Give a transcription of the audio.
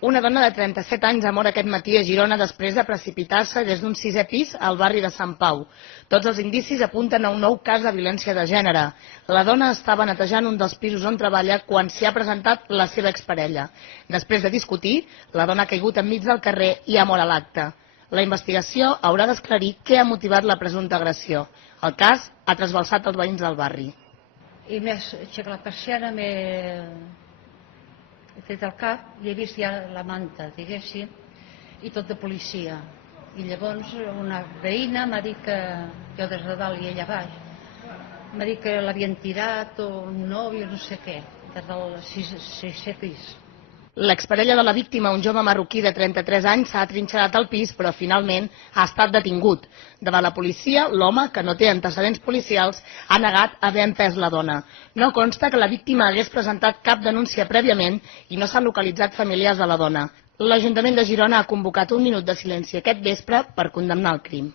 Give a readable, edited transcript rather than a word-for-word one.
Una dona de 37 anys ha mort aquest matí a Girona després de precipitar-se des d'un 6è pis al barri de Sant Pau. Tots els indicis apunten a un nou cas de violència de gènere. La dona estava netejant un dels pisos on treballa quan s'hi ha presentat la seva exparella. Després de discutir, la dona ha caigut enmig del carrer i ha mort a l'acte. La investigació haurà d'esclarir què ha motivat la presumpta agressió. El cas ha trasbalsat els veïns del barri. I m'he aixecat la persiana, he fet el cap i he vist ja la manta, diguéssim, i tot de policia. I llavors una veïna m'ha dit que jo des de dalt i ella baix, m'ha dit que l'havien tirat o un nòvio, no sé què, des del 6è pis. L'exparella de la víctima, un jove marroquí de 33 anys, s'ha atrinxerat al pis, però finalment ha estat detingut. Davant la policia, l'home, que no té antecedents policials, ha negat haver empès la dona. No consta que la víctima hagués presentat cap denúncia prèviament i no s'han localitzat familiars de la dona. L'Ajuntament de Girona ha convocat un minut de silenci aquest vespre per condemnar el crim.